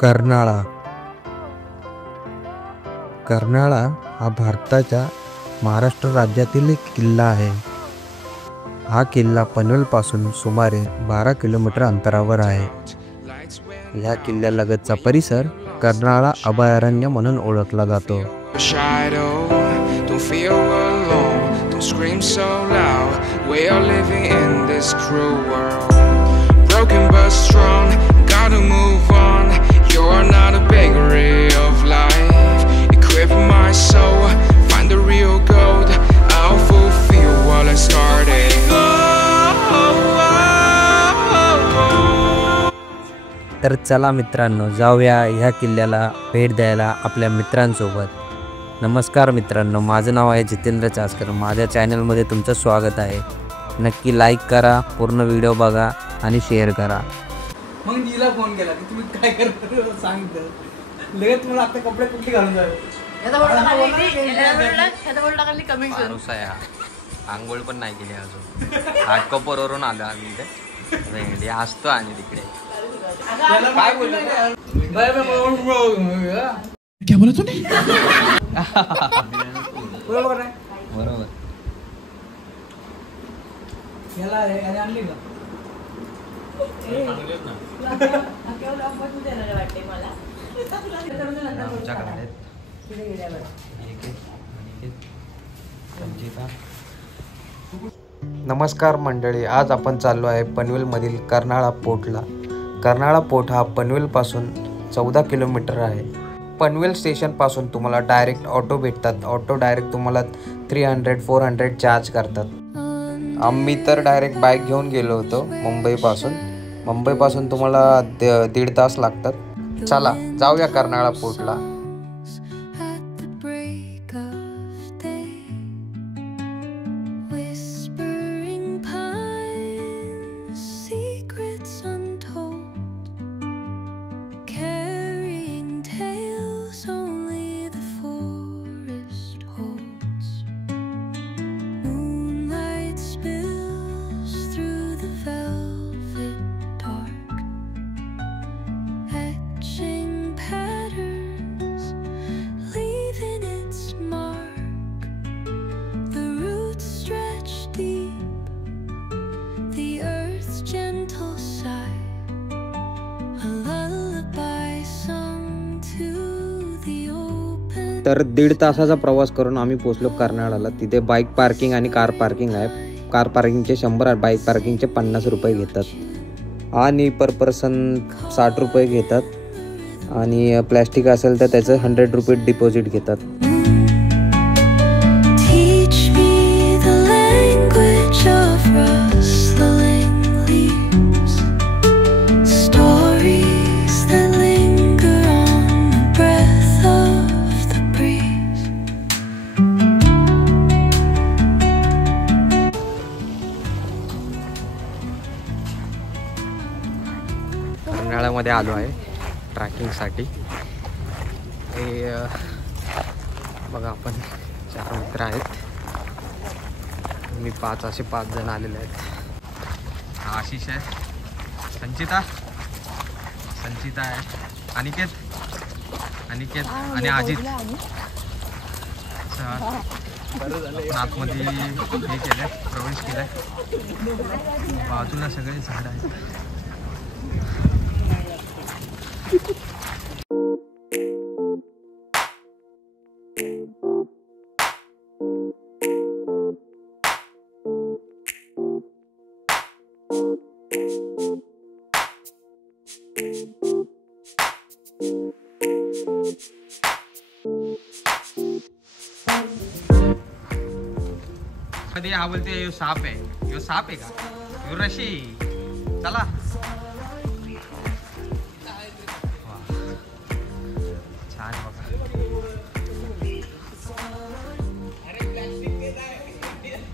कर्नाळा. कर्नाळा हा भारताच्या महाराष्ट्र राज्यातील एक किल्ला आहे. हा किल्ला पनवेलपासून सुमारे 12 किलोमीटर अंतरावर आहे. या किल्ल्यालगतचा परिसर कर्नाळा अभयारण्य म्हणून ओळखला जातो. तर चला मित्रांनो, जाऊया ह्या किल्ल्याला भेट द्यायला आपल्या मित्रांसोबत. नमस्कार मित्रांनो, माझं नाव आहे जितेंद्र चासकर. माझ्या चॅनलमध्ये तुमचं स्वागत आहे. नक्की लाईक करा, पूर्ण व्हिडिओ बघा आणि शेअर करा. मग नीला फोन केला की तुम्ही काय करता सांगितलं. लगेच तुम्हाला आता कपडे कुठे घालून जावे. आंघोळ पण नाही केली अजून. घाटकोपरवरून आलो आम्ही इथे असतो आणि तिकडे काय बोललो क्या बोला तूने. बरोबर आहे. बरोबर. याला आणि आणली का नमस्कार मंडळी, आज आपण चाललो आहे पनवेलमधील कर्नाळा पोर्टला. कर्नाळा पोर्ट हा पनवेलपासून 14 किलोमीटर आहे. पनवेल स्टेशनपासून तुम्हाला डायरेक्ट ऑटो भेटतात. ऑटो डायरेक्ट तुम्हाला 300-400 चार्ज करतात. आम्ही तर डायरेक्ट बाईक घेऊन गेलो होतो मुंबईपासून तुम्हाला 1.5 तास लागतात. चला जाऊया कर्नाळा पोर्टला. तर 1.5 तासाचा प्रवास करून आम्ही पोहोचलो कर्नाळाला. तिथे बाईक पार्किंग आणि कार पार्किंग आहे. कार पार्किंगचे 100, बाईक पार्किंगचे 50 रुपये घेतात आणि पर पर्सन 60 रुपये घेतात. आणि प्लॅस्टिक असेल तर त्याचं 100 रुपये डिपॉझिट घेतात. कर्नाळामध्ये आलो आहे ट्रॅकिंगसाठी. हे बघा, आपण 4 मित्र आहेत. मी 5 असे 5 जण आलेले आहेत. हा आशिष आहे, संचिता आहे, अनिकेत आणि अजित. आतमध्ये हे केलंय, प्रवेश केलाय. बाजूला सगळे झाड आहेत. हा बोलते यो साप आहे का, यो रशी. चला छान बघा.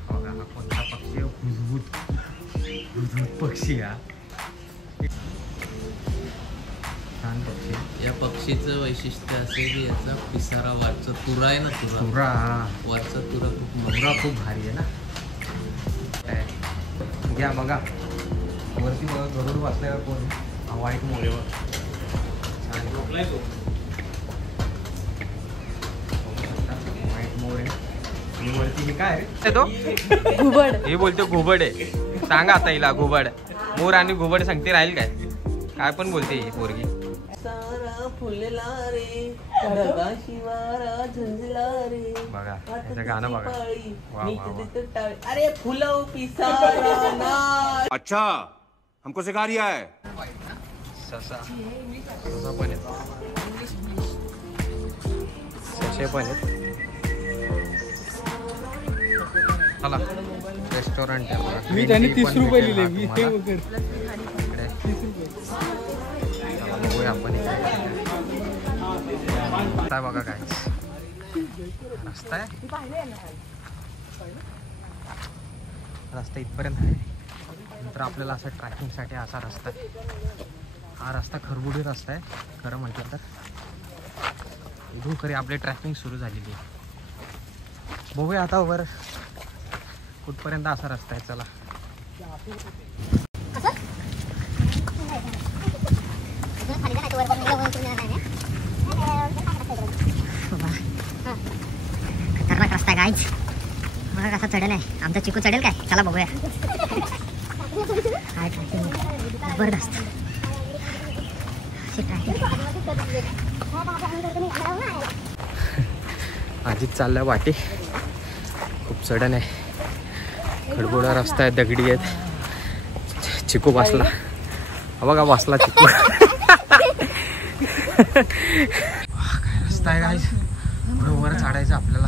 हा कोणता पक्षी? हुदहुद पक्षी. हा छान पक्षी. या पक्षीचं वैशिष्ट्य असे की याचा पिसारा वरचा तुरा आहे ना, तुरा वरचा तुरा खूप भारी आहे ना. घ्या बघा, वरती बघा, गरुड बसल्यावर कोण? व्हाईट मोरेवर छान. तो घुबड हे बोलतो घुबड आहे. सांगा आता हिला घुबड. मोर आणि घुबड सांगते राहील काय? काय पण बोलते ही पोरगी. सारा फुलला रे ढगा शिवारा झुंजला रे बघा याचं गाणं बघा. वा वा वा. अरे फुलं पिसारा ना. अच्छा हमको सिखा रिया है. ससा ससा पण आहेत. ससे पण आहेत. चला रेस्टॉरंट आहे बघा. मी त्यांनी Green tea 30 पण रुपये भेटेल लिहिले. ना मी तुम्हाला. हे वगैरे इकडे 30 रुपये. चला बघूया आपण इकडे. काय बघा काय रस्ता आहे. रस्ता इथपर्यंत आहे. नंतर आपल्याला असं ट्रॅकिंगसाठी असा रस्ता आहे. हा रस्ता खरबुडी रस्ता आहे खरं म्हटलं तर. इथून खरी आपली ट्रॅकिंग सुरू झालेली आहे. बघूया आता वर कुठपर्यंत असा रस्ता आहे. चला खतरनाक रस्ता गाईज. बघा कसा चढेल आहे. आमचा चिकू चढेल काय? चला बघूया. काय ट्रॅकिंग जबरदस्त. आधीच चाललं वाटी. खूप चढण आहे. खडबोडा रस्ता आहे. दगडी आहेत. चिकू बसला. बघा बसला चिकू. काय रस्ता आहे गाईज. एवढं वर चढायचं आपल्याला.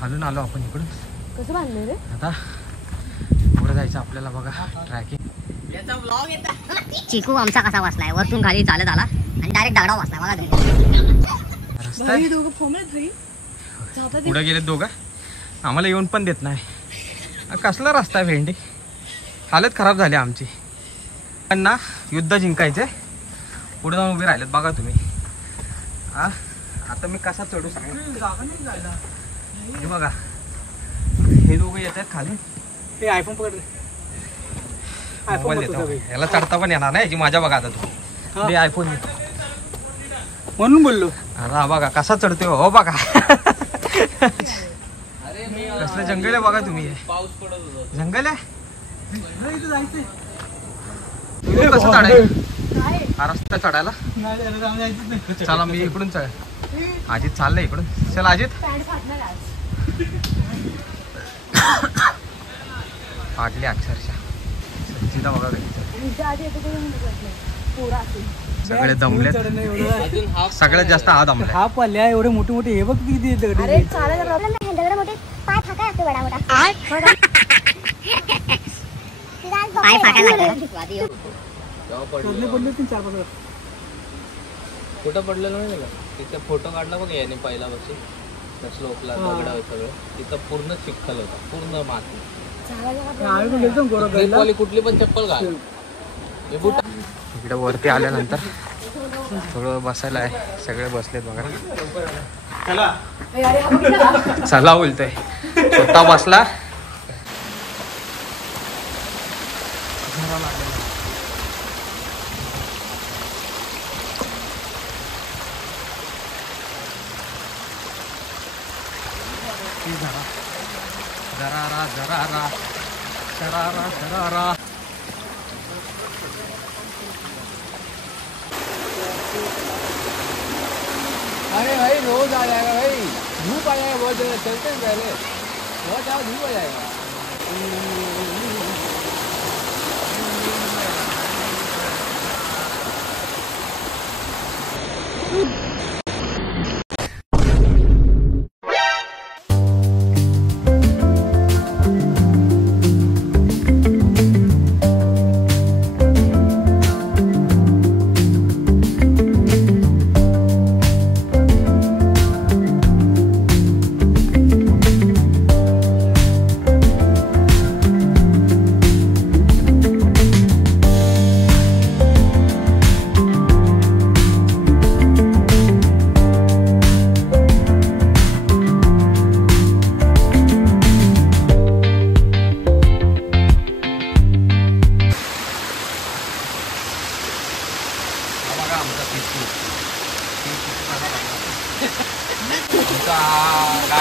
खालून आलो आपण इकडून. कसं बांधले रे? आता पुढे जायचं आपल्याला. बघा ट्रॅकिंग. चिकू आमचा कसा बसलाय. वरतून खाली चालत आला आणि डायरेक्ट दगडावर बसला. बघा तुम्ही. रस्ता आहे. दोघं फॉर्मल भाई पुढे गेलेत दोघं. आम्हाला येऊन पण देत नाही. कसला रस्ता आहे भेंडी. हालत खराब झाली आमची. पण ना युद्ध जिंकायचे. पुढे जाऊन उभे राहिलेत बघा तुम्ही. हा आता मी कसा चढू सांग. हे बघा हे दोघं येत आहेत खाली. ते आयफोन पकड. मोबाईल देतो. याला चढता पण येणार नाही. याची माझ्या बघा आता तू. दे आयफोन. म्हणून बोललो. अरे बघा कसा चढतोय. हो बघा कसलं जंगल आहे बघा तुम्ही. पाऊस पडत होता. जंगल आहे. इथं जायचंय. तू कसं चढायचं हा रस्ता चढायला. नाही रे, जाऊन जायचं नाही. चला मी इकडून चढ. अजित चाललंय इकडून. चल अजित. फाटली अक्षरशः. सीधा बघा सगळे दमलेत. चढणं एवढं. अजून हा सगळ्यात जास्त हा दमलाय. हा पल्ल्या एवढे मोठे मोठे. हे बघ किती दगड. अरे चालायला प्रॉब्लेम नाही. दगड मोठे पाय फाका असतो बडा मोठा. पाय फाकायला लागला. जेव्हा पडले पडलं पडले 3-4 पकड. कुठं पडलेलं नाही का? तिथे फोटो काढला बघ याने पहिला बसून. स्लोपला दगड सगळं. तिथं पूर्ण चिखल होता. पूर्ण माती. आम्ही पण एकदम गोरा गडला. ट्रिपवाली कुठली पण चप्पल घाल. हे बुट इकडे वरती आल्यानंतर थोडं बसायला आहे. सगळे बसलेत बघा. चला बोलतोय. स्वतः बसला. जरारा जरारा शरारा शरारा. अरे भाई रोज आ जाएगा भाई. धूप आ जाएगा बहुत ज्यादा. चलते हैं पहले. बहुत ज्यादा धूप आ जाएगा.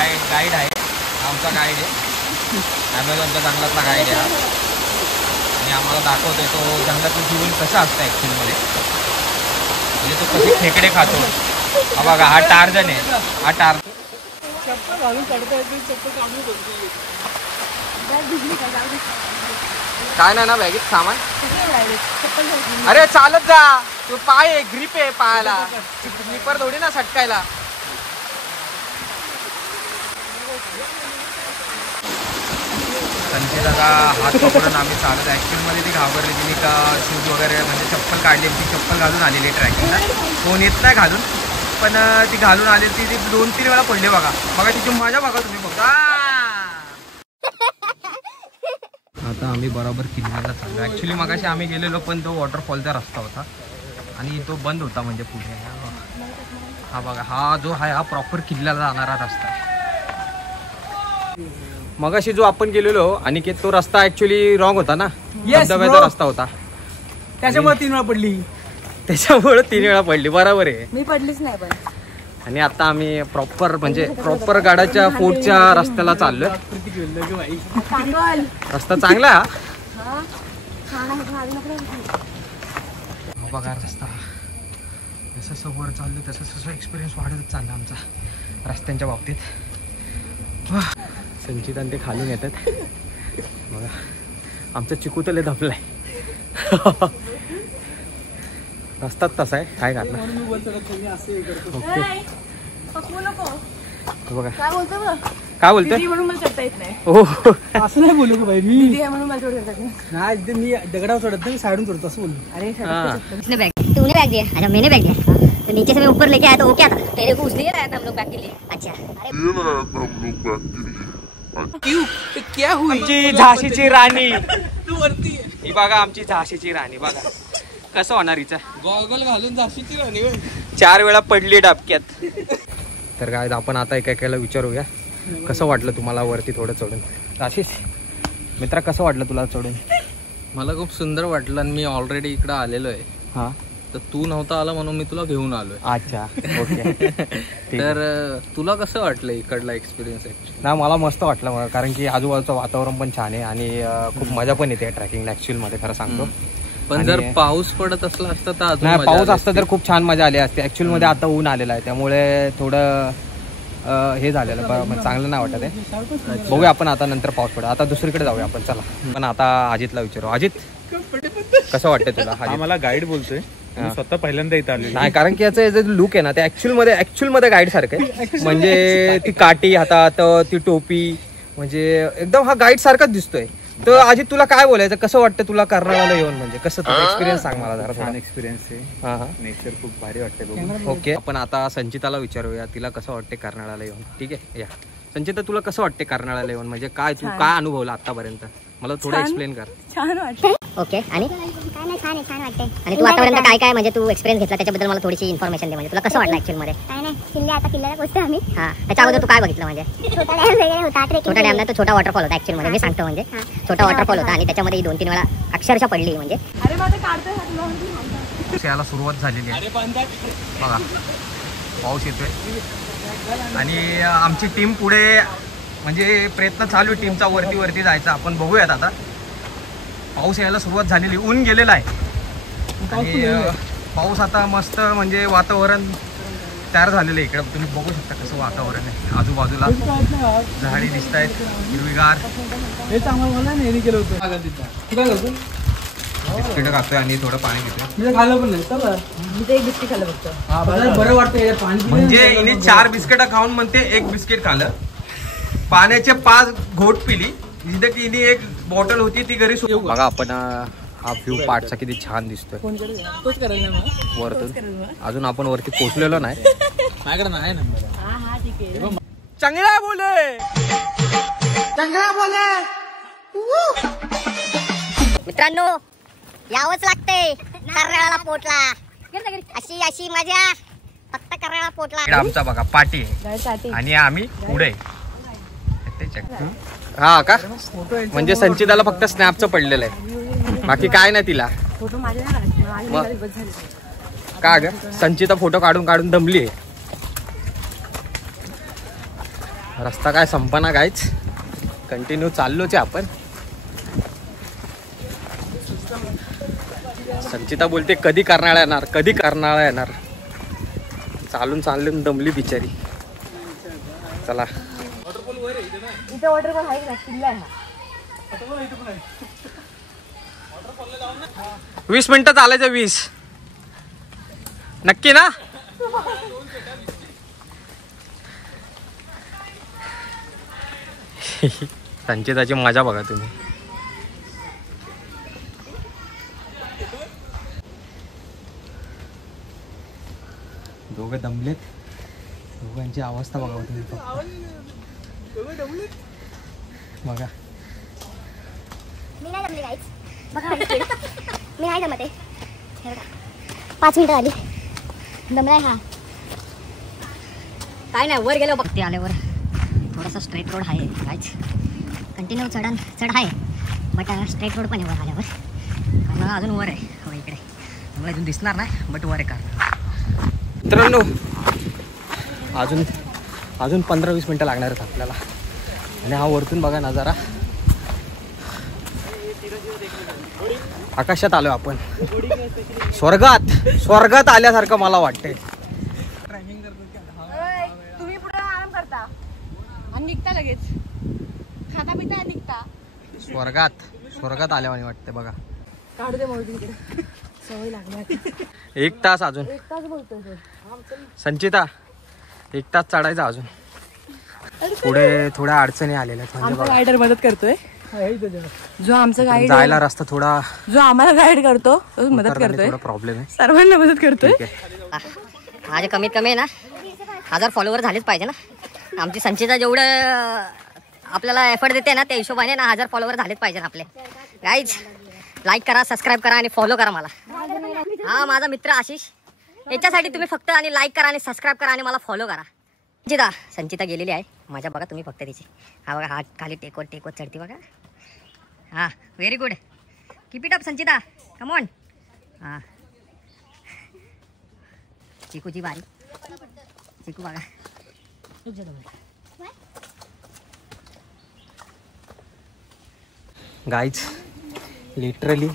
गाईड आहे, आमचा गाईड आहे, ॲमेझॉनच्या जंगलातला गाईड आहे आणि आम्हाला दाखवतोय तो जंगलातलं जीवन कसं असतं ॲक्च्युअलमध्ये, म्हणजे तो कसे खेकडे खातो. हा बघा, हा टार्झन आहे, हा टार्झन. चप्पल घालून चढता येते, चप्पल काढून बघते. काय नाही ना बॅगेत सामान. अरे चालत जा, तू पाय आहे, ग्रीप आहे पायाला, स्लीपर थोडी ना सटकायला. संचिताचा हात पकडून आम्ही चालत. ॲक्च्युअलमध्ये ती घाबरली, तिने का शूज वगैरे म्हणजे चप्पल काढली, ती चप्पल घालून आलेली ट्रॅकिंगला. कोण येत नाही घालून, पण ती घालून आली. ती 2-3 वेळा पडली बघा. बघा तिची मजा बघा तुम्ही फक्त. आता आम्ही बरोबर किल्ल्याला चाललो. ॲक्च्युली मगाशी आम्ही गेलेलो पण तो वॉटरफॉलचा रस्ता होता आणि तो बंद होता, म्हणजे पुढे हा बघा, हा जो आहे हा प्रॉपर किल्ल्याला जाणारा रस्ता. मगाशी जो आपण गेलेलो आणि तो रस्ता ॲक्च्युली रॉंग होता ना, धबधब्याचा रस्ता होता, त्याच्यामुळे 3 वेळा पडली. त्याच्यामुळे 3 वेळा पडली. बरोबर आहे, मी पडलीच नाही पण. आणि आता आम्ही प्रॉपर गाडाच्या पोटच्या रस्त्याला चाललोय. रस्ता चांगला बघा. रस्ता जसं जसं वर चाललं तसं एक्सपिरियन्स वाढतच चालला आमचा रस्त्यांच्या बाबतीत. संचित आणि ते खालून येतात बघा. आमचा चिकू तर लय धपलाय. रस्ताच तसा आहे, काय घातलं. ओके बघा काय बोलतोय म्हणून मला चढता येत नाही. हो असं नाही बोलू का भाई, मी म्हणून मला चढता येत नाही. मी दगडावर चढत नाही, मी साईडून चढतो असं बोललो. अरे उसने बैग, तूने बैग दिया, अच्छा मैंने बैग दिया, तो नीचे से मैं ऊपर लेके आया तो वो क्या था, तेरे को उसने लाया था हम लोग बैग के लिए. अच्छा क्या हुई आमची झाशीची राणी तू वरती आहे. ही बघा, आमची झाशीची राणी बघा कसं होणार हिचं. गॉगल घालून झाशीची राणी होय. 4 वेळा पडली डाबक्यात. तर काय आपण आता एकाला विचारूया कसं वाटलं तुम्हाला वरती थोडं चढून. आशिष मित्रा, कसं वाटलं तुला चढून? मला खूप सुंदर वाटलं आणि मी ऑलरेडी इकडं आलेलो आहे. हां, तर तू नव्हता आला म्हणून मी तुला घेऊन आलोय. अच्छा ओके. तर तुला कसं वाटलं इकडला एक्सपिरियन्स? ना मला मस्त वाटलं मला, कारण की आजूबाजूचं वातावरण पण छान आहे आणि खूप मजा पण येते ट्रॅकिंग ॲक्च्युअलमध्ये, खरं सांगतो. पण जर पाऊस पडत असला असता तर अजून नाही, मजा पाऊस आली असता तर खूप छान मजा आली असते. ॲक्च्युअलमध्ये आता ऊन आलेलं आहे त्यामुळे थोडं हे झालेलं चांगलं नाही वाटत आहे. बघूया आपण आता नंतर पाऊस पडा. आता दुसरीकडे जाऊया आपण, चला. पण आता अजितला विचारू. अजित कसं वाटतंय तुला? मला गाईड बोलतोय, स्वतः पहिल्यांदा इथं आलो नाही, कारण की याचं जे लुक आहे ना ते ऍक्च्युअलमध्ये गाईड सारखं आहे. म्हणजे ती काठी हातात, ती टोपी, म्हणजे एकदम हा गाईड सारखाच दिसतोय. तर अजित तुला काय बोलायचं, कसं वाटतं तुला कर्नाळाला येऊन? म्हणजे कसं तुझा एक्सपिरियन्स सांग मला जरा. छान एक्सपिरियन्स आहे. हां हां, नेचर खूप भारी वाटते बघून. ओके. आपण आता संचिताला विचारूया तिला कसं वाटते कर्नाळाला येऊन. ठीक आहे, या संचिता, तुला कसं वाटते कर्नाळाला येऊन? म्हणजे काय तू काय अनुभवलं आतापर्यंत, मला थोडं एक्सप्लेन कर. छान वाटतं. ओके. आणि काय नाही, छान आहे, छान वाटते. आणि तू आतापर्यंत काय काय म्हणजे तू एक्सपिरियन्स घेतला त्याच्याबद्दल मला थोडीशी इन्फॉर्मेशन दे. म्हणजे तुला कसं वाटलं ऍक्च्युअलमध्ये? काय नाही, आता किल्ल्याला पोहोचतो आम्ही. हां, त्याच्या अगोदर तू काय बघितलं? म्हणजे छोटा डॅम वगैरे होता, छोटा डॅम नाही, तो छोटा वॉटरफॉल होता ऍक्च्युअलमध्ये. मी सांगतो म्हणजे छोटा वॉटरफॉल होता आणि त्याच्यामध्ये 2-3 वेळा अक्षरशः पडली. म्हणजे अरे माझं काढतोय हा तुला. याला सुरुवात झालेली आहे बघा, पाऊस येतोय आणि आमची टीम पुढे म्हणजे प्रयत्न चालू आहे टीमचा वरती जायचा. आपण बघूयात आता. पाऊस यायला सुरुवात झालेली, ऊन गेलेला आहे आणि पाऊस आता मस्त म्हणजे वातावरण तयार झालेलं आहे. इकडे तुम्ही बघू शकता कसं वातावरण आहे. आजूबाजूला झाडी दिसत आहेत हिरवीगार. हे चांगलं मला नाही केलं होतं. तू काय करतो? बिस्किट खातोय आणि थोडं पाणी घेतोय. मी खाल्लं पण नाही. चला, मी तर एक बिस्किट खाल्लं फक्त. हा बरं वाटतं पाणी. म्हणजे हिने 4 बिस्किट खाऊन म्हणते 1 बिस्किट खाल्लं. पाण्याचे 5 घोट पिली. जिथे की हिने 1 बॉटल होती ती घरी. बघा आपण हा व्ह्यू पार्टचा किती छान दिसतोय तोच करायला मग वरतून. अजून आपण वरती पोहोचलेलो नाही. माझ्याकडे नाही नंबर. हा हा ठीक आहे. चांगला बोले. मित्रांनो, यावंच लागतंय कर्नाळाला पोटला. अशी मजा फक्त कर्नाळा पोटला. इकडे आमचा बघा पाटी आहे आणि आम्ही पुढे. हा का, म्हणजे संचिताला फक्त स्नॅपचं पडलेलं आहे, बाकी काय नाही तिला. फोटो माझे नाही झाले. का ग, संचिता फोटो काढून दमली आहे. रस्ता काय संपना कायच, कंटिन्यू चाललोच आहे आपण. संचिता बोलते कधी कर्नाळा येणार, कधी कर्नाळा येणार. चालून चालून दमली बिचारी. चला इथे वॉटरफॉल आहे ना, किल्ला आहे हा. 20 मिनिटं चालायचं. 20 नक्की ना? संचिताची मजा बघा तुम्ही. दोघं दमलेत. दोघांची अवस्था बघा तुम्ही. बघा मी नाही जमले गाईच. बघा मी नाही जमते. 5 मिनिटं आली दमलाय हा. काय नाही वर गेलो बघते आल्यावर थोडासा स्ट्रेट रोड आहे गाईच. कंटिन्यू चढ आहे बट स्ट्रेट रोड पण आहे वर आल्यावर. कारण अजून वर आहे हो इकडे, मला अजून दिसणार नाही बट वर आहे का. मित्रांनो अजून 15-20 मिनटं लागणार आहेत आपल्याला. आणि हा वरतून बघा नजारा. आकाशात आलो आपण. स्वर्गात आल्यासारखं मला वाटतंय. तुम्ही पुढे आराम करता आणि निघता लगेच, खाता पिता आणि निघता. स्वर्गात आल्यावानी वाटते बघा. काढू दे मग तिकडे, सवय लागली. 1 तास अजून. 1 तास बोलतोय संचिता 1 तास चढायचा अजून. पुढे थोड्या अडचणी आलेल्या आहेत. म्हणजे आमचा बघा गायडर मदत करतोय. जो आमचा गाईड जायला रस्ता थोडा जो आम्हाला गाईड करतो तो मदत करतोय. थोडा प्रॉब्लेम आहे. सर्वांना मदत करतोय. ठीक आहे. माझे कमीत कमी आहे ना 1000 फॉलोवर झालेच पाहिजे ना. आमची संचिता जेवढं आपल्याला एफर्ट देते ना त्या हिशोबाने ना 1000 फॉलोवर झालेच पाहिजे ना आपले. गाईज लाईक करा, सबस्क्राईब करा आणि फॉलो करा मला. हा माझा मित्र आशिष. याच्यासाठी तुम्ही फक्त आणि लाईक करा आणि सबस्क्राईब करा आणि मला फॉलो करा. संचिता गेलेली आहे माझ्या बघा तुम्ही फक्त तिची. हा बघा हात खाली टेकवत चढती बघा. हां very good. Keep it up Sanchita, come on. हां चिकूची बारी. चिकू बघा. गाईज लिटरली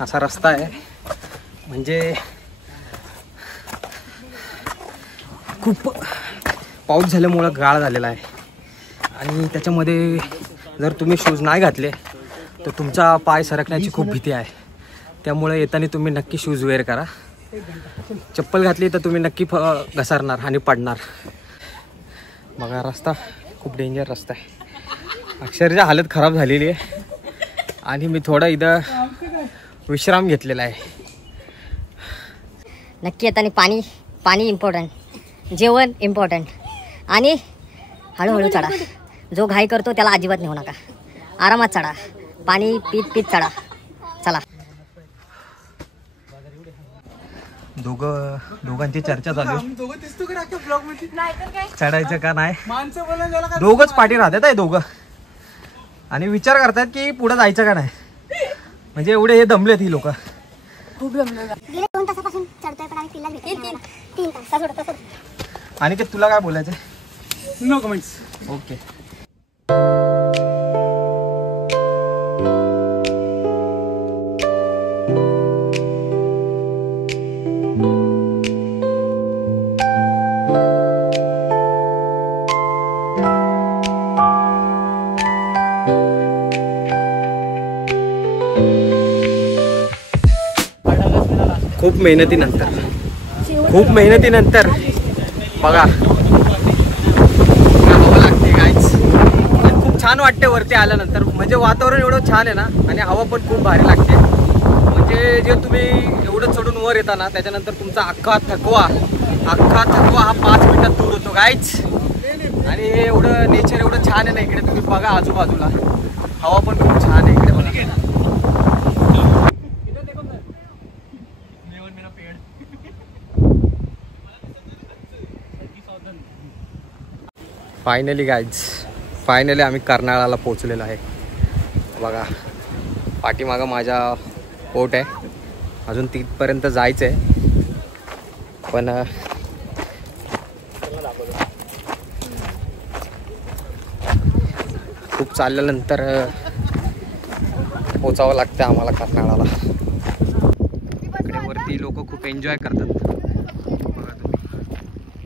असा रस्ता आहे म्हणजे खूप पाऊस झाल्यामुळं गाळ झालेला आहे. आणि त्याच्यामध्ये जर तुम्ही शूज नाही घातले तर तुमचा पाय सरकण्याची खूप भीती आहे. त्यामुळे येताना तुम्ही नक्की शूज वेअर करा. चप्पल घातली तर तुम्ही नक्की घसरणार आणि पडणार. बघा रस्ता खूप डेंजर रस्ता आहे. अक्षरशः हालत खराब झालेली आहे. आणि मी थोडा इथं विश्राम घेतलेला आहे. नक्की येताना पाणी इम्पॉर्टंट, जेवण इम्पॉर्टंट आणि हळूहळू चढा. जो घाई करतो त्याला अजिबात नेऊ नका. आरामात चढा. पाणी पीत चढा. चला. दोघांची चर्चा चालू आहे. दोघं दिसतो का अख्ख्या ब्लॉग मध्ये? चढायचं का नाही. माणसं बोलायला गेला का? दोघंच पाठी राहतात आहे दोघं. आणि विचार करतात की पुढे जायचं का नाही. म्हणजे एवढे हे दमलेत ही लोक. खूप जमलं. गेले 2 तासापासून चढतोय पण आम्ही किल्ला भेटतो. 3 तास. आणि ते तुला काय बोलायचं? No comments. ओके. खूप मेहनतीनंतर बघा हवा लागते गाईच. खूप छान वाटते वरती आल्यानंतर. म्हणजे वातावरण एवढं छान आहे ना आणि हवा पण खूप भारी लागते. म्हणजे जे तुम्ही एवढं चढून वर येता ना त्याच्यानंतर तुमचा अख्खा थकवा हा 5 मिनिटात दूर होतो गाईच. आणि हे एवढं नेचर एवढं छान आहे ना इकडे. तुम्ही बघा आजूबाजूला हवा पण खूप छान आहे इकडे बघा. फायनली आम्ही कर्नाळाला पोहोचलेलो आहे. बघा पाठीमागं माझा पोट आहे. अजून तिथपर्यंत जायचं आहे पण खूप चालल्यानंतर पोचावं लागतं आम्हाला कर्नाळाला. इकडे वरती लोक खूप एन्जॉय करतात बघा तुम्ही.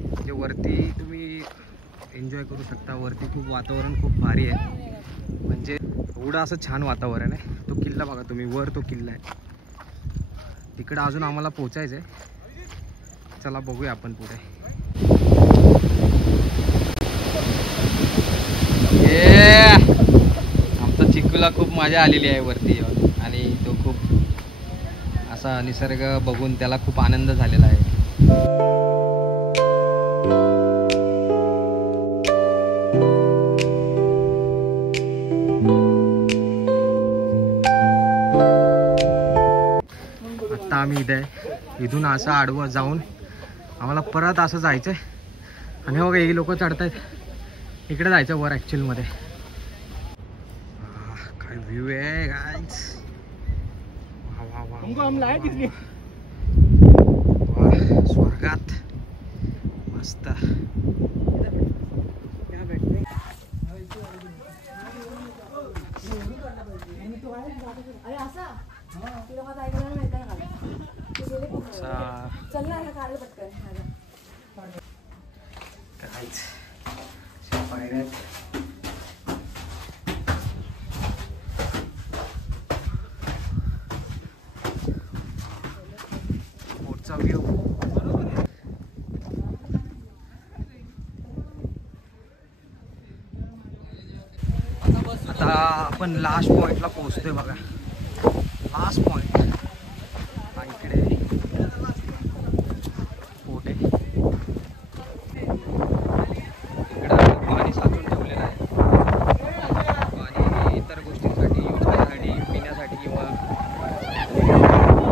म्हणजे वरती तुम्ही एन्जॉय करू शकता. वरती खूप वातावरण खूप भारी आहे. म्हणजे एवढं असं छान वातावरण आहे. तो किल्ला बघा तुम्ही, वर तो किल्ला आहे. तिकडं अजून आम्हाला पोचायचं आहे. चला बघूया आपण पुढे. आमचा चिकूला खूप मजा आलेली आहे वरती येऊन. आणि तो खूप असा निसर्ग बघून त्याला खूप आनंद झालेला आहे. आता आम्ही इथे इथून असं आडवं जाऊन आम्हाला परत असं जायचं आहे. आणि बघा हे लोक चढतायत. इकडे जायचं वर ॲक्च्युअलमध्ये. काय व्ह्यू आहे गाईज. स्वर्गात मस्त. पुढचा व्ह्यू. आता आपण लास्ट पॉइंटला पोहोचतोय बघा. लास्ट पॉइंट हा इकडे बोट आहे. इकडं पाणी साचून ठेवलेलं आहे. पाणी इतर गोष्टींसाठी यूज करण्यासाठी, पिण्यासाठी किंवा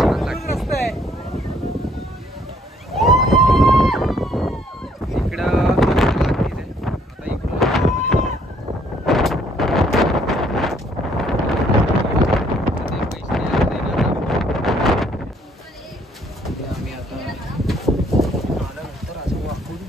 छान लागते. इकडं लागते ते. आता इकडून आम्ही आता आल्यानंतर असं वाकून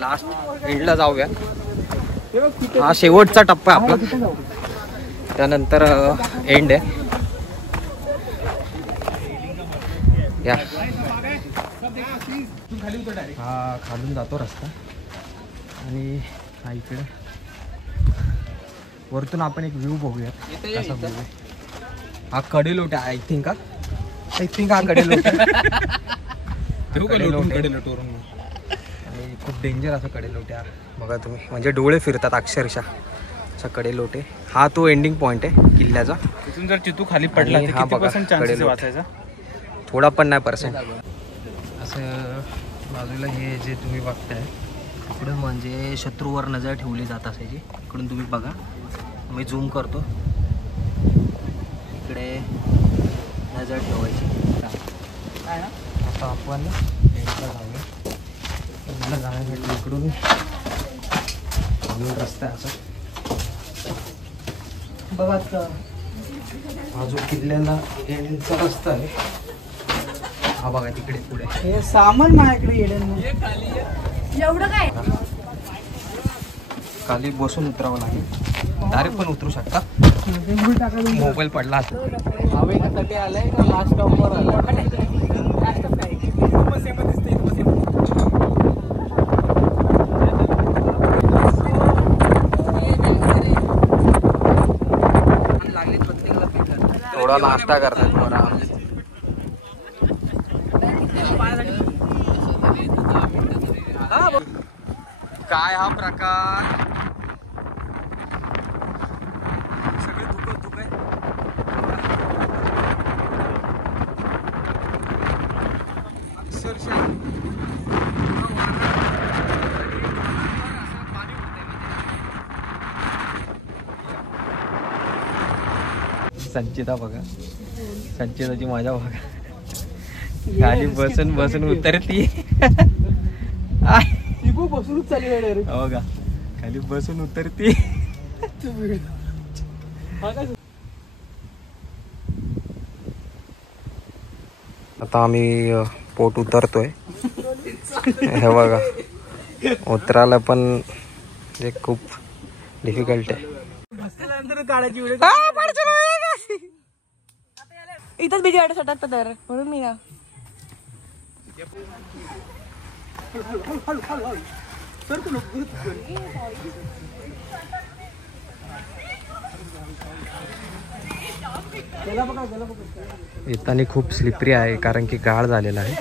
लास्ट एंडला जाऊया. हा शेवटचा टप्पा आहे आपला. त्यानंतर एंड आहे. या हा खालून जातो रस्ता. आणि हा इकडे वरतून आपण एक व्ह्यू बघूया कसा व्ह्यू आहे. हा कडेलोट आहे. आय थिंक हा कडेलोट आणि खूप डेंजर असं कडेलोट आहे बघा तुम्ही. म्हणजे डोळे फिरतात अक्षरशः असा कडेलोट आहे. हा तो एंडिंग पॉइंट आहे किल्ल्याचा. तिथून जर चितू खाली पडला तर किती % चान्सेस वाचायचा? थोडा पण नाही %. असं बाजूला हे जे तुम्ही बघताय इकडून म्हणजे शत्रूवर नजर ठेवली जात असायची. इकडून तुम्ही बघा. मी झूम करतो. इकडे नजर ठेवायची. आता आपण एंडला जाऊया. मला जाण्यासाठी इकडून रस्ता आहे असा बघा. हा जो किल्ल्याला एंडचा रस्ता आहे हा बघा तिकडे पुढे. हे सामान माझ्याकडे येडे एवढं काय खाली बसून उतरावं लागेल. डायरेक्ट पण उतरू शकता. मोबाईल पडला हवेसाठी आलाय का लास्ट स्टॉपवर आलाय? थोडा नाश्ता करतात थोडा. काय हा प्रकार. सगळे धुक आहे. अक्षरशः संचिता बघा. संचिताची माझ्या बघा खाली बसून बसून उतरती इको बसूनच चालू आहे direct. हो का खाली बसून उतरती. आता आम्ही पोट उतरतोय. हे बघा उतरायला पण म्हणजे खूप डिफिकल्ट आहे. बसल्यानंतर काढायची व्हिडिओ. इथंच भीती वाटत होतात तर म्हणून मी ना येताना खूप स्लिपरी आहे कारण की गाळ झालेला आहे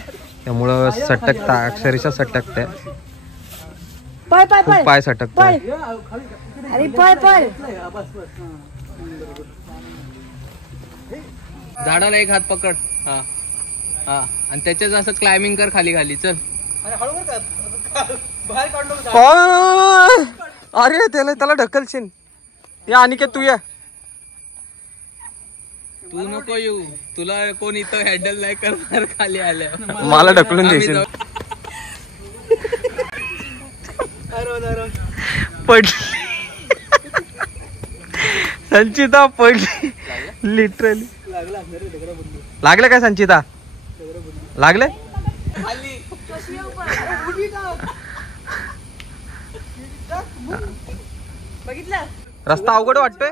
त्यामुळं सटकता अक्षरशः सटकते. पळ पळ खूप पाय सटकताय. अरे पळ पळ झाडाला एक हात पकड. हा हा आणि त्याच्याच असं क्लाइम्बिंग कर खाली खाली. चल बाहेर काढून नको. अरे त्याला ढकलशील. या अनिकेत तू या. तू नको येऊ. तुला कोण इथं हँडल नाही करणार खाली आल्या. मला ढकलून देशील. पडली संचिता पडली लिटरली. लागले काय संचिता? लागले? बघितलं रस्ता अवघड वाटतोय.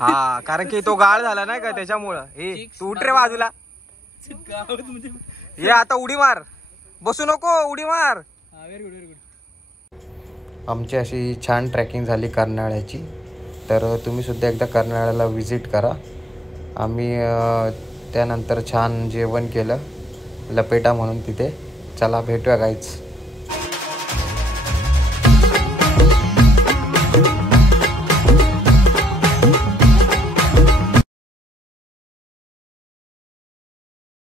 हा कारण की तो गाळ झाला नाही का त्याच्यामुळं. हे तू उठ रे बाजूला. हे आता उडी मार. बसू नको उडी मार. आमची अशी छान ट्रॅकिंग झाली कर्नाळ्याची. तर तुम्ही सुद्धा एकदा कर्नाळ्याला व्हिजिट करा. आम्ही त्यानंतर छान जेवण केलं लपेटा म्हणून तिथे. चला भेटूया गाईच.